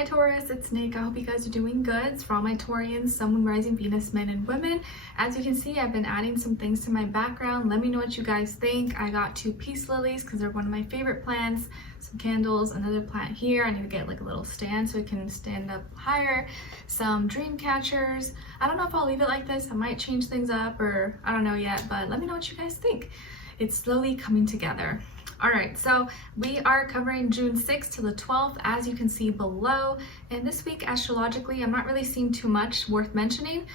Hi Taurus, it's Nick. I hope you guys are doing good. It's for all my Taurians, Sun, Moon, Rising, Venus, men and women. As you can see, I've been adding some things to my background. Let me know what you guys think. I got 2 peace lilies because they're one of my favorite plants. Some candles, another plant here. I need to get like a little stand so it can stand up higher. Some dream catchers. I don't know if I'll leave it like this. I might change things up, or I don't know yet, but let me know what you guys think. It's slowly coming together. All right, so we are covering June 6th to the 12th, as you can see below. And this week, astrologically, I'm not really seeing too much worth mentioning,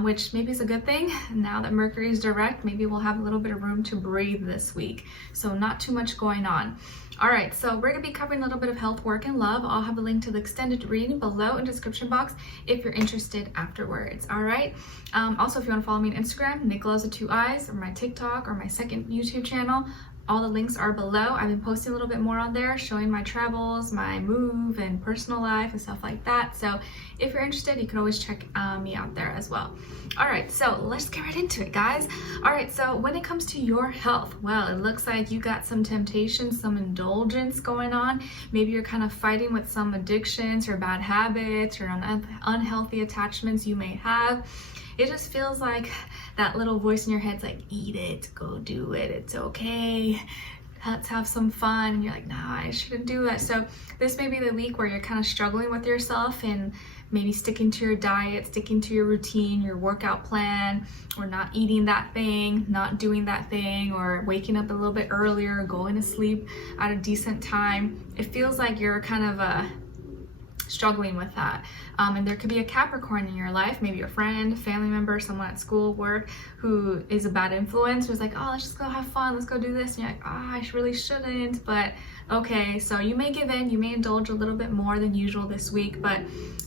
which maybe is a good thing. Now that Mercury is direct, maybe we'll have a little bit of room to breathe this week. So not too much going on. All right, so we're gonna be covering a little bit of health, work, and love. I'll have a link to the extended reading below in the description box if you're interested afterwards, all right? Also, if you wanna follow me on Instagram, Nicloves with 2 eyes, or my TikTok, or my second YouTube channel, all the links are below. I've been posting a little bit more on there, showing my travels, my move, and personal life and stuff like that. So if you're interested, you can always check me out there as well. All right, so let's get right into it, guys. All right, so when it comes to your health, well, it looks like you got some temptation, some indulgence going on. Maybe you're kind of fighting with some addictions or bad habits or unhealthy attachments you may have. It just feels like that little voice in your head's like, eat it, go do it, it's okay, let's have some fun. And you're like, nah, I shouldn't do that. So this may be the week where you're kind of struggling with yourself and maybe sticking to your diet, sticking to your routine, your workout plan, or not eating that thing, not doing that thing, or waking up a little bit earlier, going to sleep at a decent time. It feels like you're kind of struggling with that. And there could be a Capricorn in your life, maybe a friend, family member, someone at school, work, who is a bad influence, who's like, oh, let's just go have fun, let's go do this. And you're like, oh, I really shouldn't, but okay. So you may give in, you may indulge a little bit more than usual this week, but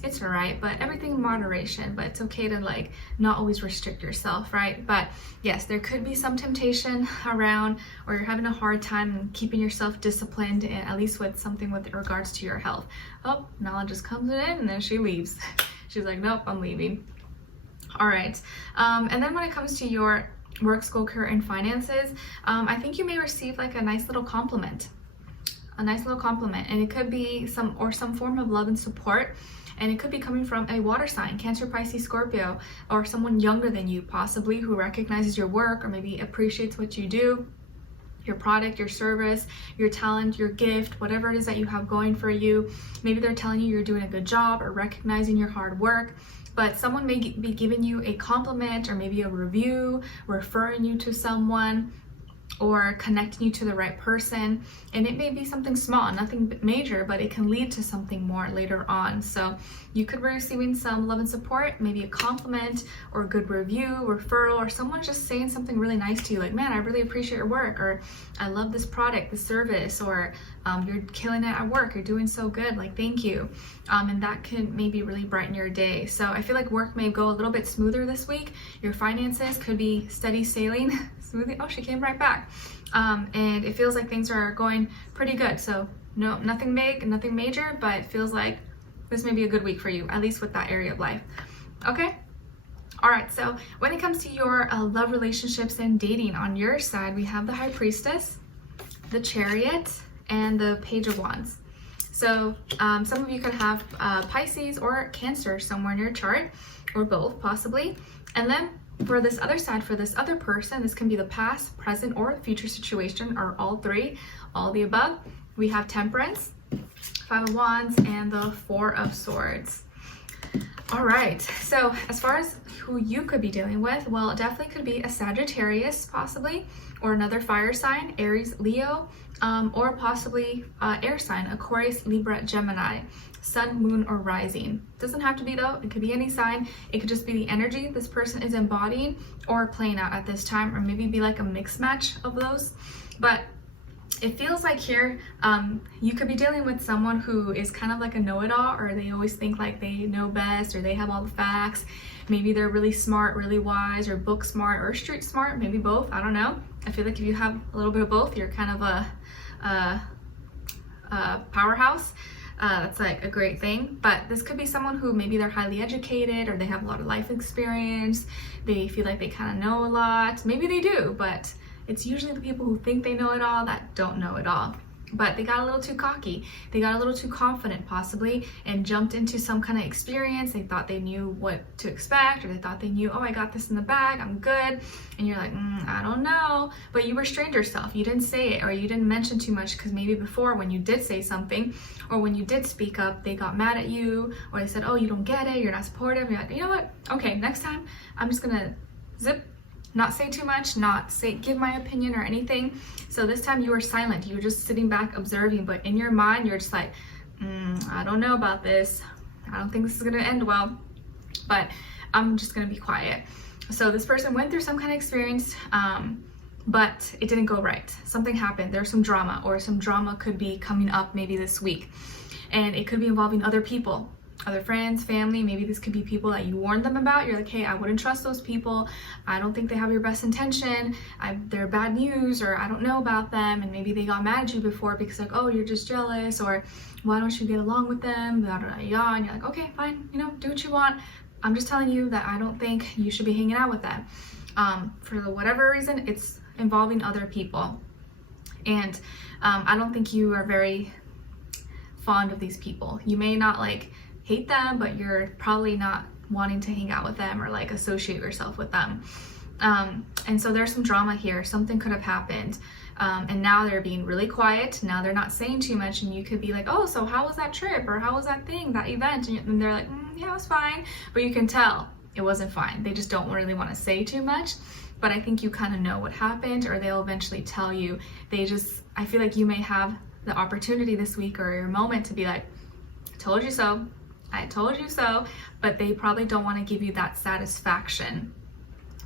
it's all right. But everything in moderation, but it's okay to like not always restrict yourself, right? But yes, there could be some temptation around, or you're having a hard time keeping yourself disciplined, at least with something with regards to your health. Oh, Nala just comes in and then she leaves. She's like, nope, I'm leaving. All right. And then when it comes to your work, school, career, and finances, I think you may receive like a nice little compliment. And it could be some form of love and support. And it could be coming from a water sign, Cancer, Pisces, Scorpio, or someone younger than you possibly, who recognizes your work or maybe appreciates what you do, your product, your service, your talent, your gift, whatever it is that you have going for you. Maybe they're telling you you're doing a good job or recognizing your hard work. But someone may be giving you a compliment or maybe a review, referring you to someone, or connecting you to the right person. And it may be something small, nothing major, but it can lead to something more later on. So you could be receiving some love and support, maybe a compliment or a good review, referral, or someone just saying something really nice to you, like, man, I really appreciate your work, or I love this product, this service, or you're killing it at work, you're doing so good, like, thank you. And that can maybe really brighten your day. So I feel like work may go a little bit smoother this week. Your finances could be steady sailing. Smoothly. Oh, she came right back. And it feels like things are going pretty good. So no, nothing big, nothing major, but it feels like this may be a good week for you, at least with that area of life. Okay. All right. So when it comes to your love, relationships, and dating, on your side, we have the High Priestess, the Chariot, and the Page of Wands. So some of you could have Pisces or Cancer somewhere in your chart, or both possibly. And then for this other side, for this other person, this can be the past, present, or future situation, or all three, all the above. We have Temperance, 5 of Wands, and the 4 of Swords. All right, so as far as who you could be dealing with, well, it definitely could be a Sagittarius possibly, or another fire sign, Aries, Leo, or possibly air sign, Aquarius, Libra, Gemini, Sun, Moon, or Rising. Doesn't have to be though, it could be any sign. It could just be the energy this person is embodying or playing out at this time, or maybe be like a mixed match of those. But it feels like here, you could be dealing with someone who is kind of like a know-it-all, or they always think like they know best, or they have all the facts. Maybe they're really smart, really wise, or book smart, or street smart, maybe both, I don't know. I feel like if you have a little bit of both, you're kind of a powerhouse. That's like a great thing. But this could be someone who maybe they're highly educated, or they have a lot of life experience. They feel like they kind of know a lot. Maybe they do, but it's usually the people who think they know it all that don't know it all. But they got a little too cocky. They got a little too confident possibly and jumped into some kind of experience. They thought they knew what to expect, or they thought they knew, oh, I got this in the bag, I'm good. And you're like, I don't know. But you restrained yourself. You didn't say it, or you didn't mention too much, because maybe before when you did say something or when you did speak up, they got mad at you, or they said, oh, you don't get it, you're not supportive. You're like, you know what? Okay, next time I'm just gonna zip, not say too much, not give my opinion or anything. So this time you were silent. You were just sitting back observing, but in your mind you're just like, I don't know about this. I don't think this is gonna end well, but I'm just gonna be quiet. So this person went through some kind of experience, but it didn't go right. Something happened. There's some drama, or some drama could be coming up maybe this week, and it could be involving other people, other friends, family. Maybe this could be people that you warned them about. You're like, hey, I wouldn't trust those people. I don't think they have your best intention. They're bad news, or I don't know about them. And maybe they got mad at you before because like, oh, you're just jealous, or why don't you get along with them? Blah, blah, blah. And you're like, okay, fine, do what you want. I'm just telling you that I don't think you should be hanging out with them. For whatever reason, it's involving other people. And I don't think you are very fond of these people. You may not like hate them, but you're probably not wanting to hang out with them or like associate yourself with them. And so there's some drama here. Something could have happened. And now they're being really quiet. Now they're not saying too much, and you could be like, oh, so how was that trip? Or how was that thing, that event? And they're like, yeah, it was fine. But you can tell it wasn't fine. They just don't really want to say too much. But I think you kind of know what happened, or they'll eventually tell you. I feel like you may have the opportunity this week or your moment to be like, I told you so. I told you so. But they probably don't want to give you that satisfaction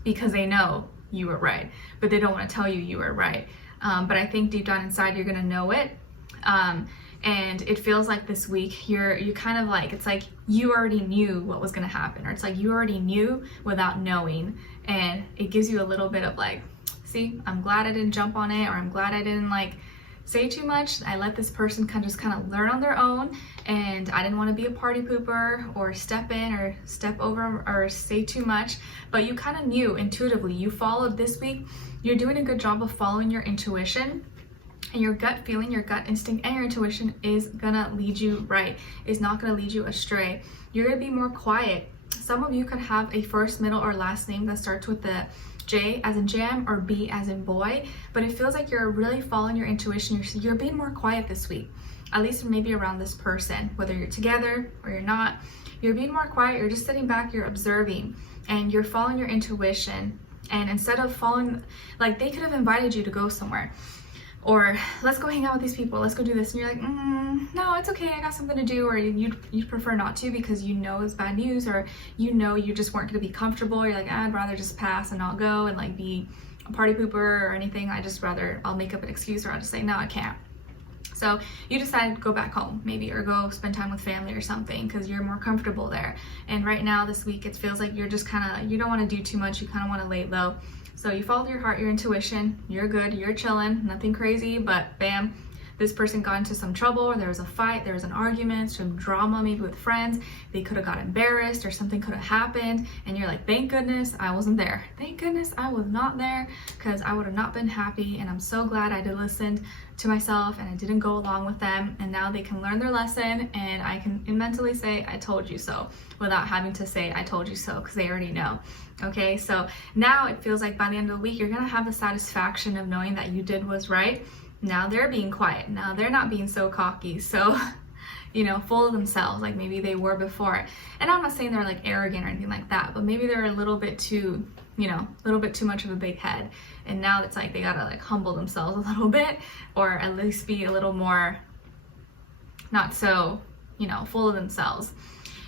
because they know you were right, but they don't want to tell you you were right. But I think deep down inside, you're going to know it. And it feels like this week, you kind of like, it's like you already knew what was going to happen, or it's like you already knew without knowing. And it gives you a little bit of like, see, I'm glad I didn't jump on it, or I'm glad I didn't like say too much. I let this person kind of learn on their own, and I didn't want to be a party pooper or step in or step over or say too much. But you kind of knew intuitively. You followed this week. You're doing a good job of following your intuition, and your gut feeling, your gut instinct, and your intuition is gonna lead you right. Is not gonna lead you astray. You're gonna be more quiet. Some of you could have a first, middle, or last name that starts with the J as in jam or B as in boy, but it feels like you're really following your intuition. You're being more quiet this week, at least maybe around this person, whether you're together or you're not. You're being more quiet. You're just sitting back, you're observing, and you're following your intuition. And instead of following, like, they could have invited you to go somewhere, or let's go hang out with these people, let's go do this, and you're like, no, it's okay, I got something to do, or you'd prefer not to because you know it's bad news, or you just weren't going to be comfortable. You're like, I'd rather just pass and not go and like be a party pooper or anything. I'll make up an excuse, or I'll just say, no, I can't. So you decide to go back home maybe, or go spend time with family or something because you're more comfortable there. And right now this week, it feels like you're just you don't want to do too much. You kind of want to lay low. So you follow your heart, your intuition, you're good, you're chilling, nothing crazy, but bam, this person got into some trouble, or there was a fight, there was an argument, some drama maybe with friends. They could have got embarrassed, or something could have happened, and you're like, thank goodness I wasn't there. Thank goodness I was not there, because I would have not been happy, and I'm so glad I did listen to myself and I didn't go along with them, and now they can learn their lesson, and I can mentally say, I told you so, without having to say, I told you so, because they already know. Okay, so now it feels like by the end of the week, you're gonna have the satisfaction of knowing that you did what's right. Now they're being quiet. Now they're not being so cocky, so, full of themselves, like maybe they were before. And I'm not saying they're like arrogant or anything like that, but maybe they're a little bit too, a little bit too much of a big head. And now it's like they gotta like humble themselves a little bit, or at least be a little more, not so, full of themselves.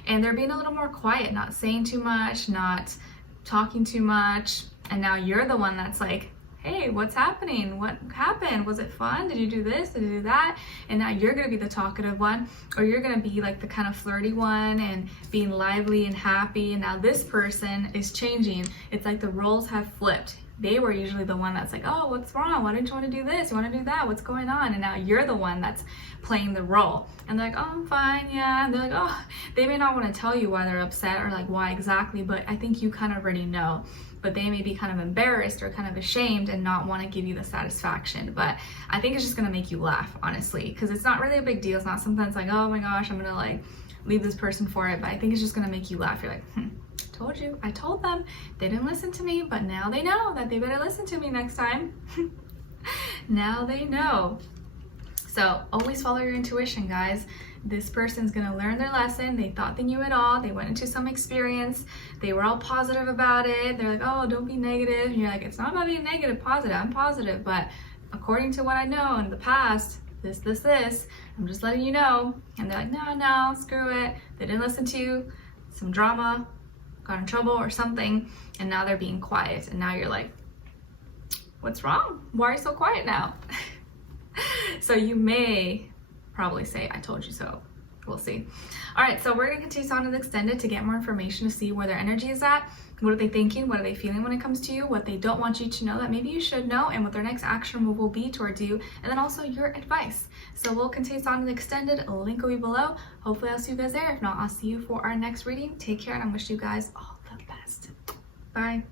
And they're being a little more quiet, not saying too much, not talking too much. And now you're the one that's like, hey, what's happening? What happened? Was it fun? Did you do this? Did you do that? And now you're gonna be the talkative one, or you're gonna be like the kind of flirty one and being lively and happy. And now this person is changing. It's like the roles have flipped. they were usually the one that's like, oh, what's wrong? Why don't you want to do this? You want to do that? What's going on? And now you're the one that's playing the role. And they're like, oh, I'm fine, yeah. And they're like, oh, they may not want to tell you why they're upset or like why exactly, but I think you kind of already know. But they may be kind of embarrassed or kind of ashamed and not want to give you the satisfaction. But I think it's just going to make you laugh, honestly, because it's not really a big deal. It's not something that's like, oh my gosh, I'm going to like leave this person for it. But I think it's just going to make you laugh. You're like, told you, I told them. They didn't listen to me, but now they know that they better listen to me next time. Now they know. So always follow your intuition, guys. This person's gonna learn their lesson. They thought they knew it all. They went into some experience. They were all positive about it. They're like, oh, don't be negative. And you're like, it's not about being negative, positive. I'm positive, but according to what I know in the past, this, I'm just letting you know. And they're like, no, screw it. They didn't listen to you. Some drama, got in trouble or something, and now they're being quiet. And now you're like, what's wrong? Why are you so quiet now? So you may probably say, I told you so. We'll see. All right, so we're gonna continue on to the extended to get more information to see where their energy is at. What are they thinking? What are they feeling when it comes to you? What they don't want you to know that maybe you should know, and what their next action move will be towards you, and then also your advice. So we'll continue on to the extended. Link will be below. Hopefully I'll see you guys there. If not, I'll see you for our next reading. Take care, and I wish you guys all the best. Bye.